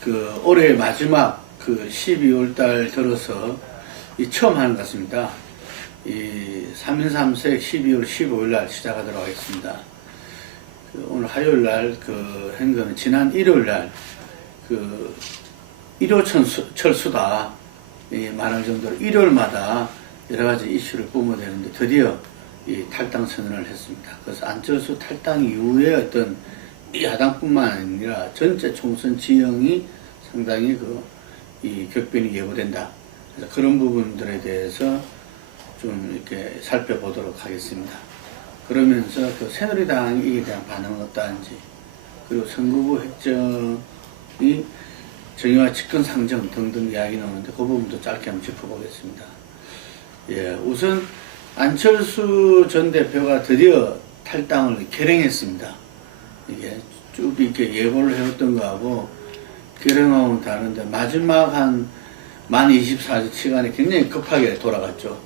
그 올해 마지막 그 12월 달 들어서 처음 하는 것 같습니다. 이 3인 3색 12월 15일 날 시작하도록 하겠습니다. 그 오늘 화요일 날 그 한 거는 지난 일요일 날 그 1호 철수다 말할 정도로 일요일마다 여러 가지 이슈를 뿜어내는데 드디어 이 탈당 선언을 했습니다. 그래서 안철수 탈당 이후에 어떤 야당뿐만 아니라 전체 총선 지형이 상당히 이 격변이 예고된다. 그래서 그런 부분들에 대해서 좀 이렇게 살펴보도록 하겠습니다. 그러면서 그 새누리당이 이에 대한 반응은 어떠한지, 그리고 선거구 획정이 정의와 집권 상정 등등 이야기 나오는데 그 부분도 짧게 한번 짚어보겠습니다. 예, 우선 안철수 전 대표가 드디어 탈당을 결행했습니다. 이게 쭉 이렇게 예고를 해왔던 거하고 결행하고는 다른데 마지막 만 24시 시간에 굉장히 급하게 돌아갔죠.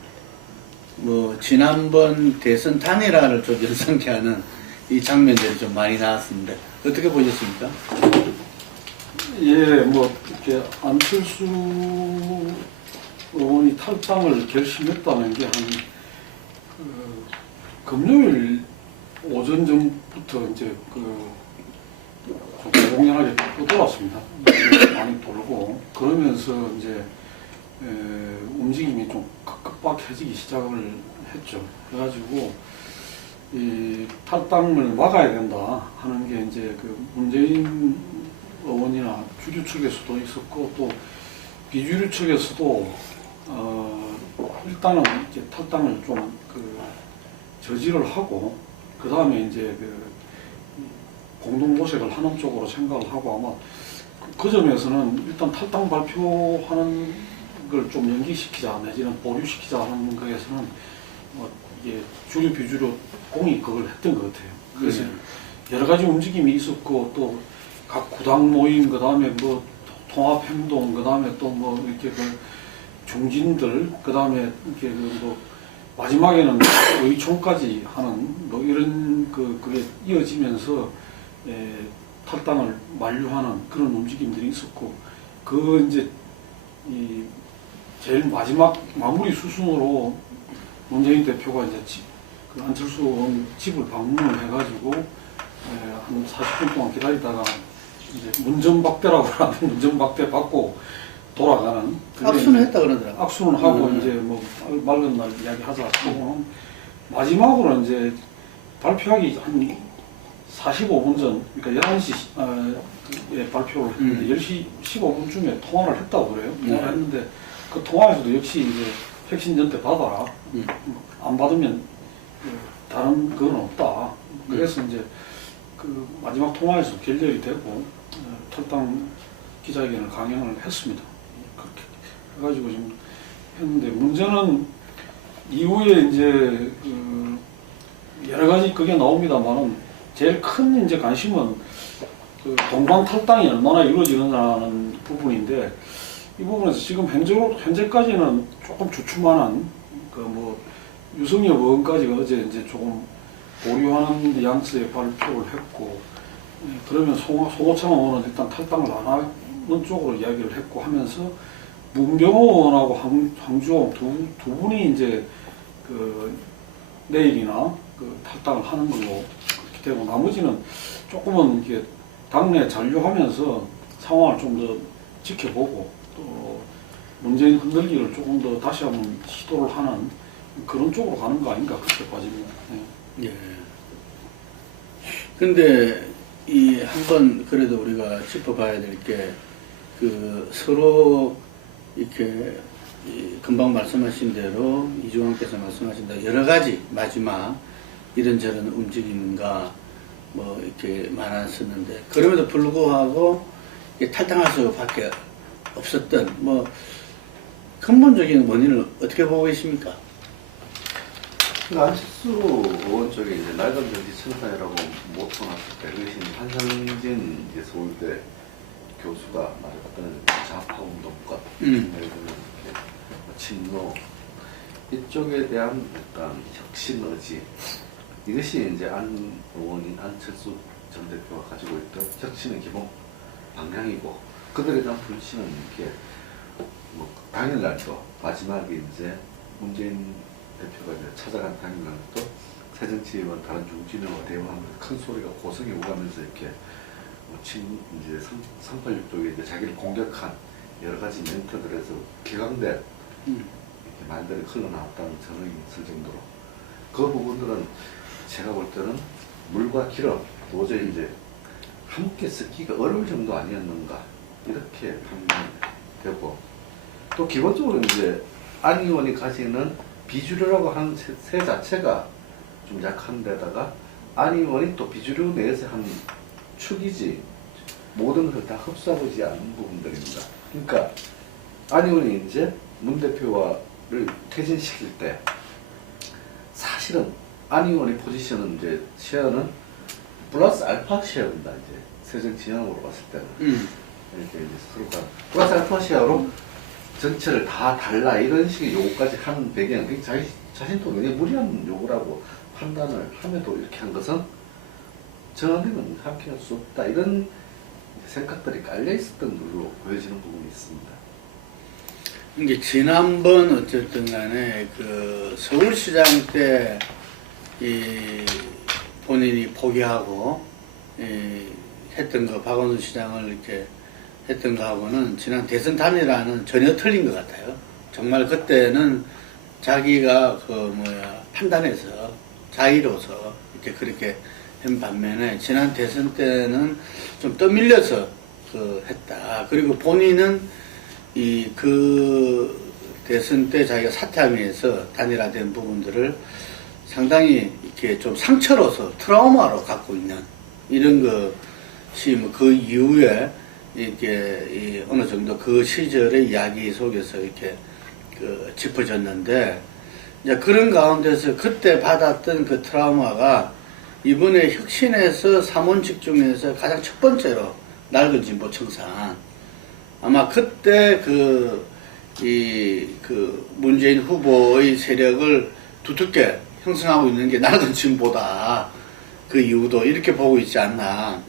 뭐 지난번 대선 단일화를 좀 연상케 하는 이 장면들이 좀 많이 나왔습니다. 어떻게 보셨습니까? 예, 뭐 이렇게 안철수 의원이 탈당을 결심했다는 게 한 금요일 오전 전부터 이제 좀 공연하게 떠돌았습니다. 많이 돌고 그러면서 이제 움직임이 좀 급박해지기 시작을 했죠. 그래가지고 이 탈당을 막아야 된다 하는 게 이제 그 문재인 의원이나 주류 측에서도 있었고 또 비주류 측에서도 일단은 이제 탈당을 좀 저지를 하고 그 다음에 이제 공동 모색을 하는 쪽으로 생각을 하고 아마 그 점에서는 일단 탈당 발표하는 걸 좀 연기시키자 내지는 보류시키자 하는 거에서는 이게 주류 비주류 공익극을 했던 것 같아요. 그래서 여러 가지 움직임이 있었고 또 각 구당 모임 그 다음에 뭐 통합행동 그 다음에 또 뭐 이렇게 중진들 그 다음에 이렇게 뭐 마지막에는 의총까지 하는 뭐 이런 그게 이어지면서 탈당을 만류하는 그런 움직임들이 있었고 이제 이 제일 마지막 마무리 수순으로 문재인 대표가 이제 안철수 의원 집을 방문을 해가지고 한 40분 동안 기다리다가 이제 문전박대라고 하는 문전박대 받고 돌아가는 악수는 했다 그러더라고요. 악수는 하고 이제 뭐 맑은 날 이야기하자 하고 마지막으로 이제 발표하기 한 45분 전, 그러니까 11시 발표를 했는데 10시 15분쯤에 통화를 했다고 그래요. 통화를 했는데 그 통화에서도 역시 이제 혁신전대 받아라. 안 받으면 다른 건 없다. 그래서 이제 그 마지막 통화에서 결렬이 되고 탈당 기자회견을 강행을 했습니다. 그렇게 해가지고 지금 했는데 문제는 이후에 이제 여러 가지 그게 나옵니다만은 제일 큰 이제 관심은 동방 탈당이 얼마나 이루어지느냐는 부분인데 이 부분에서 지금 현재까지는 조금 주춤하는 뭐 유승엽 의원까지 어제 이제 조금 보류하는 뉘앙스의 발표를 했고 그러면 송호창 의원은 일단 탈당을 안 하는 쪽으로 이야기를 했고 하면서 문병호 의원하고 황주홍 두 분이 이제 내일이나 탈당을 하는 걸로 그렇게 되고 나머지는 조금은 이게 당내 잔류하면서 상황을 좀 더 지켜보고 또 문재인 흔들기를 조금 더 다시 한번 시도를 하는 그런 쪽으로 가는 거 아닌가 그렇게 봐집니다. 예. 근데 이 한번 그래도 우리가 짚어봐야 될 게 서로 이렇게 금방 말씀하신 대로 이종환께서 말씀하신 대로 여러 가지 마지막 이런저런 움직임과 뭐 이렇게 많았었는데 그럼에도 불구하고 탈당할 수밖에 없었던 뭐 근본적인 원인을 어떻게 보고 계십니까? 안철수 의원 쪽에 이제 낡은 정치 청산이라고 모토 놨을 때 그것이 한상진 이제 서울대 교수가 말했던 좌파 운동권, 예를 들면 친노 이쪽에 대한 약간 혁신 의지 이것이 이제 안 의원인 안철수 전 대표가 가지고 있던 혁신의 기본 방향이고 그들에 대한 불신은 이렇게 뭐 당일날도 마지막에 이제 문재인 대표가 이제 찾아간 당일날도 새정치의원 다른 중진영과 대화하면서 큰 소리가 고성이 오가면서 이렇게 이제 386 쪽에 이제 자기를 공격한 여러 가지 멘트들에서 개강된 이렇게 말들이 흘러나왔다는 전언이 있을 정도로 그 부분들은 제가 볼 때는 물과 기름 도저히 이제 함께 섞기가 어려울 정도 아니었는가 이렇게 판단되고 또 기본적으로 이제 안 의원이 가지는 비주류라고 하는 새 자체가 좀 약한 데다가 안 의원이 또 비주류 내에서 한 축이지 모든 것을 다 흡수하지 않는 부분들입니다. 그러니까 안 의원이 이제 문 대표를 퇴진시킬 때 사실은 안 의원의 포지션은 이제 쉐어는 플러스 알파 쉐어입니다. 이제 새정치연합으로 봤을 때는 이렇게 이제 서로가 플러스 알파 쉐어로 전체를 다 달라 이런 식의 요구까지 하는 배경, 자신도 굉장히 무리한 요구라고 판단을 함에도 이렇게 한 것은 정의는 함께할 수 없다 이런 생각들이 깔려 있었던 걸로 보여지는 부분이 있습니다. 이게 지난번 어쨌든 간에 그 서울시장 때 이 본인이 포기하고 했던 거 박원순 시장을 이렇게 했던 거하고는 지난 대선 단일화는 전혀 틀린 것 같아요. 정말 그때는 자기가 판단해서 자의로서 이렇게 그렇게 한 반면에 지난 대선 때는 좀 떠밀려서 했다. 그리고 본인은 그 대선 때 자기가 사퇴하면서 단일화된 부분들을 상당히 이렇게 좀 상처로서 트라우마로 갖고 있는 이런 것이 그 이후에 이렇게 어느 정도 그 시절의 이야기 속에서 이렇게 짚어졌는데 이제 그런 가운데서 그때 받았던 그 트라우마가 이번에 혁신에서 3원칙 중에서 가장 첫 번째로 낡은 진보 청산 아마 그때 문재인 후보의 세력을 두텁게 형성하고 있는 게 낡은 진보다 그 이유도 이렇게 보고 있지 않나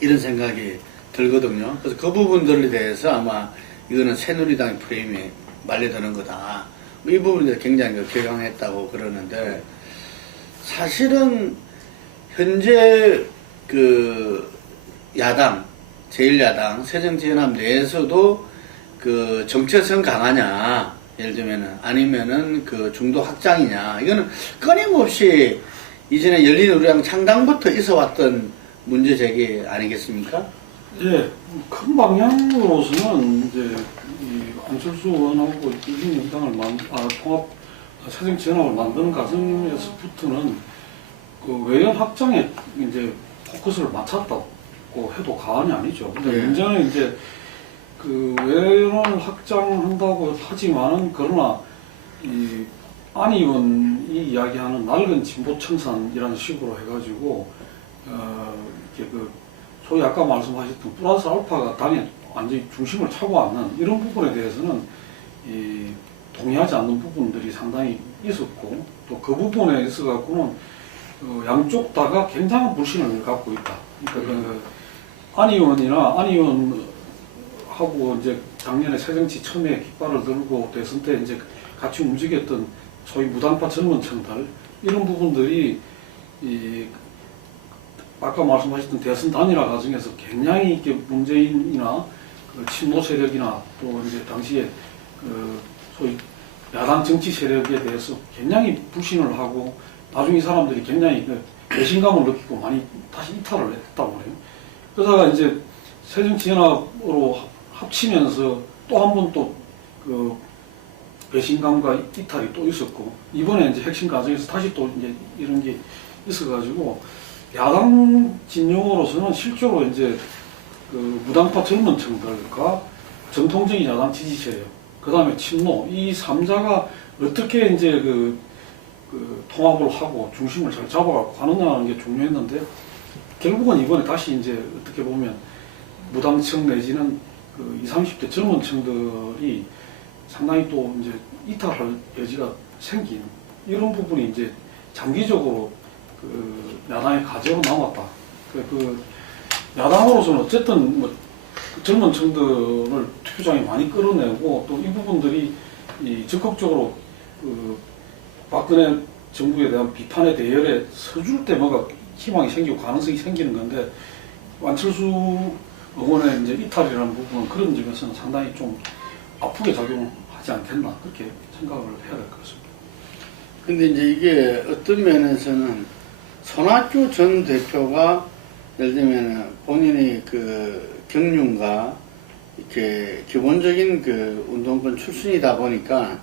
이런 생각이 들거든요. 그래서 그 부분들에 대해서 아마 이거는 새누리당 프레임에 말려드는 거다. 이 부분에 굉장히 개강했다고 그러는데 사실은 현재 야당, 제1야당, 새정치연합 내에서도 정체성 강하냐, 예를 들면은, 아니면은 중도 확장이냐, 이거는 끊임없이 이전에 열린우리당 창당부터 있어 왔던 문제 제기 아니겠습니까? 예, 큰 방향으로서는 이제 안철수 의원하고 열린우리당을 통합 새정치연합을 만드는 과정에서부터는 외연 확장에 이제 포커스를 맞췄다고 해도 과언이 아니죠. 근데 문제는 이제 외연을 확장한다고 하지만은 그러나 안 의원이 이야기하는 낡은 진보 청산이라는 식으로 해가지고 이렇게 소위 아까 말씀하셨던 플러스 알파가 당에 완전히 중심을 차고 앉는 이런 부분에 대해서는 동의하지 않는 부분들이 상당히 있었고 또 그 부분에 있어 갖고는 양쪽 다가 굉장한 불신을 갖고 있다. 그러니까 안 의원이나 안 의원하고 이제 작년에 새정치 처음에 깃발을 들고 대선 때 이제 같이 움직였던 소위 무당파 젊은층들 이런 부분들이 아까 말씀하셨던 대선 단일화 과정에서 굉장히 이렇게 문재인이나 친노 세력이나 또 이제 당시에 소위 야당 정치 세력에 대해서 굉장히 불신을 하고 나중에 이 사람들이 굉장히 배신감을 느끼고 많이 다시 이탈을 했다고 그래요. 그러다가 이제 새정치연합으로 합치면서 또 한 번 또 배신감과 이탈이 또 있었고 이번에 이제 핵심 과정에서 다시 또 이제 이런 게 있어가지고 야당 진영으로서는 실제로 이제 무당파 젊은층들과 전통적인 야당 지지 세력, 그 다음에 친노 이 3자가 어떻게 이제 통합을 하고 중심을 잘 잡아가고 가느냐는 게 중요했는데 결국은 이번에 다시 이제 어떻게 보면 무당층 내지는 20, 30대 젊은 층들이 상당히 또 이제 이탈할 여지가 생긴 이런 부분이 이제 장기적으로 야당의 과제로 남았다. 야당으로서는 어쨌든 젊은 층들을 투표장에 많이 끌어내고 또 이 부분들이 적극적으로 그 박근혜 정부에 대한 비판의 대열에 서줄 때 뭔가 희망이 생기고 가능성이 생기는 건데 안철수 의원의 이제 이탈이라는 부분은 그런 점에서는 상당히 좀 아프게 작용하지 않겠나 그렇게 생각을 해야 될 것 같습니다. 근데 이제 이게 어떤 면에서는 손학규 전 대표가 예를 들면 본인이 그 경륜과 이렇게 기본적인 그 운동권 출신이다 보니까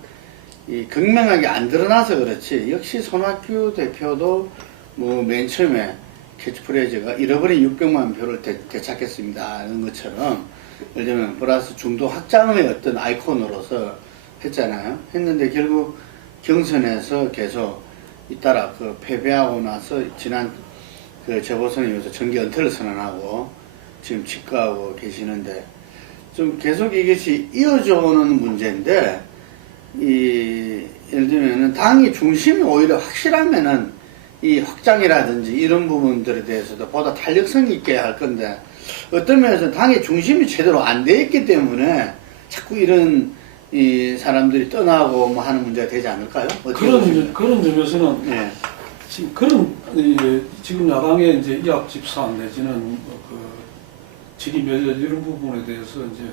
이 극명하게 안 드러나서 그렇지 역시 손학규 대표도 뭐 맨 처음에 캐치프레이즈가 잃어버린 600만 표를 되찾겠습니다 이런 것처럼 예를 들면 플러스 중도 확장의 어떤 아이콘으로서 했잖아요. 했는데 결국 경선에서 계속 잇따라 그 패배하고 나서 지난 그 재보선에 의해서 정기 은퇴를 선언하고 지금 직거하고 계시는데 좀 계속 이것이 이어져 오는 문제인데 예를 들면은 당이 중심이 오히려 확실하면은 이 확장이라든지 이런 부분들에 대해서도 보다 탄력성 있게 할 건데 어떤 면에서 당의 중심이 제대로 안 돼 있기 때문에 자꾸 이런 이 사람들이 떠나고 뭐 하는 문제가 되지 않을까요? 그런 점에서는 네. 지금 야당의 이제 이합 집산 내지는 그 질의 멸렬 이런 부분에 대해서 이제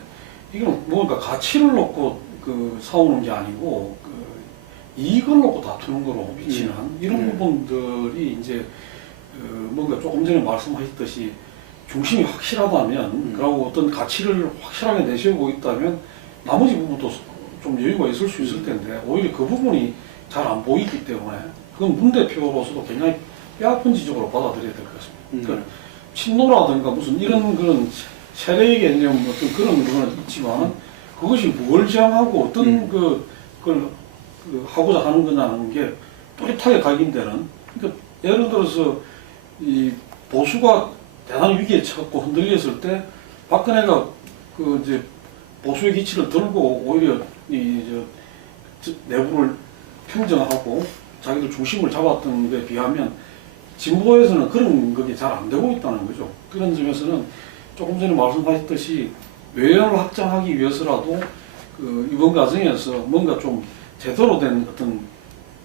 이건 뭔가 가치를 놓고 그 싸우는 게 아니고 그 이익을 놓고 다투는 거로 비치는 이런 부분들이 이제 뭔가 조금 전에 말씀하셨듯이 중심이 확실하다면 그리고 어떤 가치를 확실하게 내세우고 있다면 나머지 부분도 좀 여유가 있을 수 있을 텐데 오히려 그 부분이 잘 안 보이기 때문에 그건 문 대표로서도 굉장히 뼈아픈 지적으로 받아들여야 될 것 같습니다. 그러니까 친노라든가 무슨 이런 그런 세대의 개념 어떤 그런 거는 있지만 그것이 뭘 지향하고 어떤 그걸 하고자 하는 거냐는 게 또렷하게 각인되는 그러니까 예를 들어서 이 보수가 대단히 위기에 처했고 흔들렸을 때 박근혜가 그 이제 보수의 기치를 들고 오히려 내부를 평정하고 자기들 중심을 잡았던 데 비하면 진보에서는 그런 것이 잘 안 되고 있다는 거죠. 그런 점에서는 조금 전에 말씀하셨듯이 외연을 확장하기 위해서라도 그 이번 과정에서 뭔가 좀 제대로 된 어떤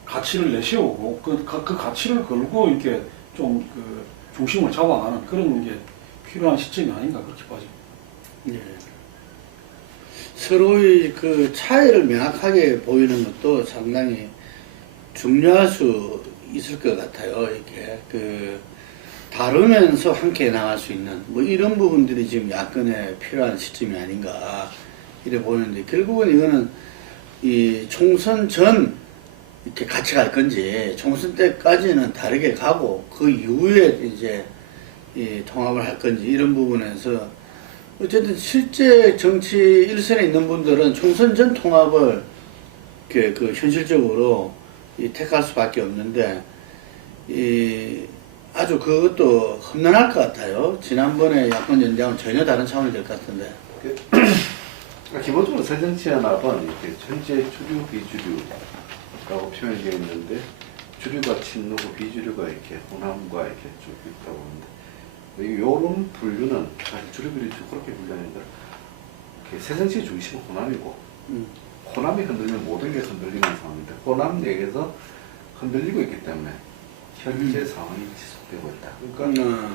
가치를 내세우고 그 가치를 걸고 이렇게 좀 그 중심을 잡아가는 그런 게 필요한 시점이 아닌가 그렇게 봐집니다. 예. 서로의 그 차이를 명확하게 보이는 것도 상당히 중요할 수 있을 것 같아요. 이렇게 그 다루면서 함께 나갈 수 있는 뭐 이런 부분들이 지금 야권에 필요한 시점이 아닌가 이래 보이는데 결국은 이거는 이 총선 전 이렇게 같이 갈 건지 총선 때까지는 다르게 가고 그 이후에 이제 이 통합을 할 건지 이런 부분에서 어쨌든 실제 정치 일선에 있는 분들은 총선 전 통합을 그 현실적으로 택할 수밖에 없는데 아주 그것도 험난할 것 같아요. 지난번에 야권 연장은 전혀 다른 차원이 될 것 같은데. 기본적으로 새정치연합은 이렇게 현재 주류 비주류라고 표현되어 있는데 주류가 친노고 비주류가 이렇게 호남과 이렇게 쭉 있다고 하는데 이런 분류는 사실 주류 비주류 그렇게 분류하는데 새정치 중심은 호남이고 호남이 흔들리면 모든 게 흔들리는 상황인데 호남 내에서 흔들리고 있기 때문에 현재 상황이 지속되고 있다. 그러니까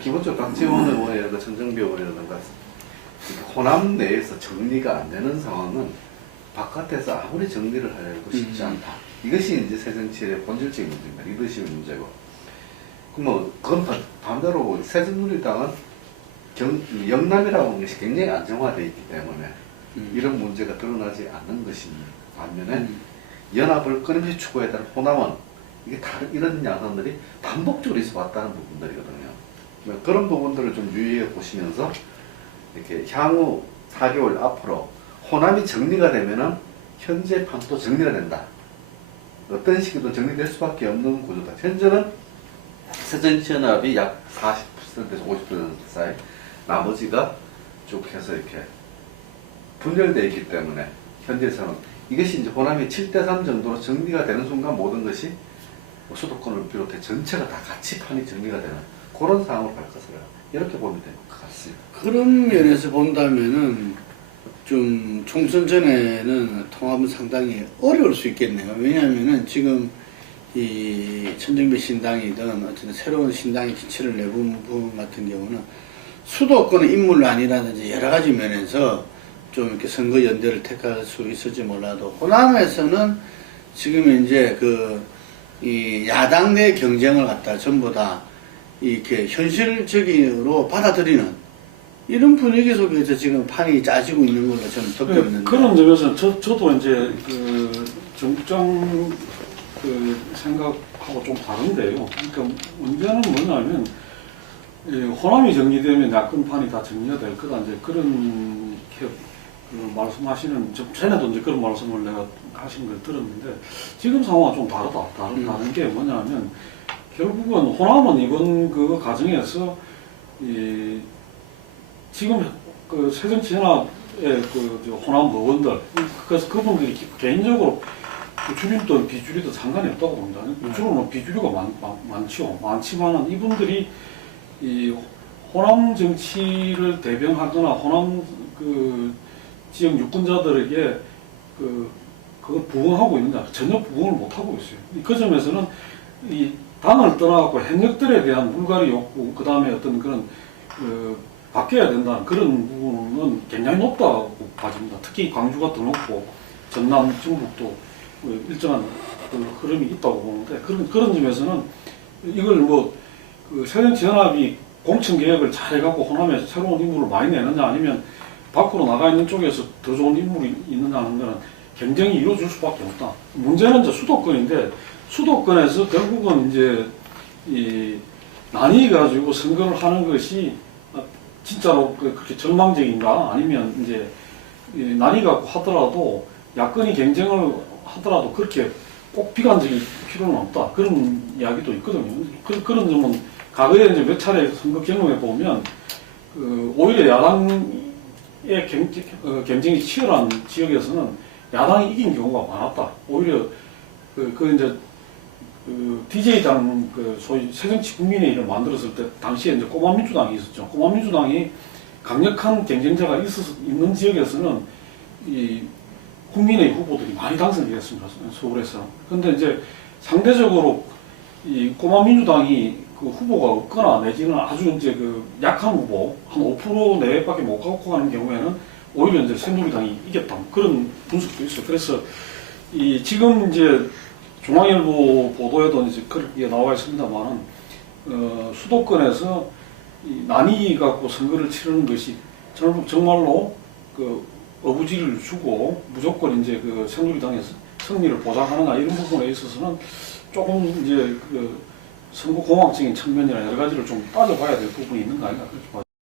기본적으로 박지원 의원이라든가 전정비 의원이라든가 호남 내에서 정리가 안 되는 상황은 바깥에서 아무리 정리를 하려고 쉽지 않다. 이것이 이제 새정치의 본질적인 문제입니다. 리더십의 문제고. 그럼 그건 반대로 새정치당은 영남이라고 하는 것이 굉장히 안정화되어 있기 때문에 이런 문제가 드러나지 않는 것입니다. 반면에 연합을 끊임없이 추구해야 할 호남은 이게 다른 이런 양상들이 반복적으로 있어 왔다는 부분들이거든요. 그런 부분들을 좀 유의해 보시면서 이렇게 향후 4개월 앞으로 호남이 정리가 되면은 현재 판도 정리가 된다. 어떤 식으로 정리될 수밖에 없는 구조다. 현재는 새정치연합이 약 40%에서 50% 사이, 나머지가 쭉 해서 이렇게 분열되어 있기 때문에 현재에서는 이것이 이제 호남이 7대3 정도로 정리가 되는 순간 모든 것이 수도권을 비롯해 전체가 다 같이 판이 정리가 되는 그런 상황으로 갈 것으로 이렇게 보면 될 것 같습니다. 그런 면에서 본다면은 좀 총선 전에는 통합은 상당히 어려울 수 있겠네요. 왜냐하면은 지금 이 천정배 신당이든 어쨌든 새로운 신당이 기치를 내본 부분 같은 경우는 수도권의 인물란이라든지 여러 가지 면에서 좀 이렇게 선거 연대를 택할 수 있을지 몰라도 호남에서는 지금 이제 이 야당 내 경쟁을 갖다 전부 다 이렇게 현실적으로 받아들이는 이런 분위기 속에서 지금 판이 짜지고 있는 걸로 저는 듣고 있는데. 그런 점에서 저도 이제 그 정부장 그 생각하고 좀 다른데요. 그러니까 문제는 뭐냐면 호남이 정리되면 야권판이 다 정리가 될 거다 이제 그런 그 말씀하시는 전에도 이제 그런 말씀을 내가 하신 걸 들었는데 지금 상황은 좀 다르다. 다른 게 뭐냐면 결국은 호남은 이번 그 과정에서 지금 그 새정치연합의 그 호남 의원들 그래서 그분들이 개인적으로 주류든 비주류든 상관이 없다고 봅니다. 주로는 비주류가 많죠. 많지만은 이분들이 이 호남 정치를 대변하거나 호남 그 지역 유권자들에게 그걸 부응하고 있느냐 전혀 부응을 못 하고 있어요. 그 점에서는 이 당을 떠나갖고 현역들에 대한 물갈이 욕구 그 다음에 어떤 그런 바뀌어야 된다는 그런 부분은 굉장히 높다고 봐집니다. 특히 광주가 더 높고 전남, 중북도 일정한 흐름이 있다고 보는데 그런 점에서는 이걸 그 새정치연합이 공천개혁을 잘 해갖고 호남에서 새로운 인물을 많이 내느냐 아니면 밖으로 나가 있는 쪽에서 더 좋은 인물이 있느냐 하는 거는 경쟁이 이루어질 수밖에 없다. 문제는 이제 수도권인데 수도권에서 결국은 이제 이 나뉘어가지고 선거를 하는 것이 진짜로 그렇게 절망적인가 아니면 이제 나뉘어갖고 하더라도 야권이 경쟁을 하더라도 그렇게 꼭 비관적일 필요는 없다. 그런 이야기도 있거든요. 그런 점은 과거에 이제 몇 차례 선거 경험해 보면 오히려 야당의 경쟁이 치열한 지역에서는 야당이 이긴 경우가 많았다. 오히려 이제 DJ당 소위 새정치 국민회의를 만들었을 때 당시에 이제 꼬마민주당이 있었죠. 꼬마민주당이 강력한 경쟁자가 있는 지역에서는 이 국민의 후보들이 많이 당선이 됐습니다. 서울에서. 근데 이제 상대적으로 이 꼬마민주당이 그 후보가 없거나 내지는 아주 이제 약한 후보 한 5% 내외밖에 못 갖고 가는 경우에는 오히려 이제 새누리당이 이겼다. 그런 분석도 있어요. 그래서 지금 이제 중앙일보 보도에도 이제 그렇게 나와 있습니다만은 수도권에서 난이 갖고 선거를 치르는 것이 정말로 어부지를 주고 무조건 이제 새누리당에서 승리를 보장하느냐 이런 부분에 있어서는 조금 이제 선거 공학적인 측면이나 여러 가지를 좀 따져봐야 될 부분이 있는 거 아닌가 그렇게 봐요.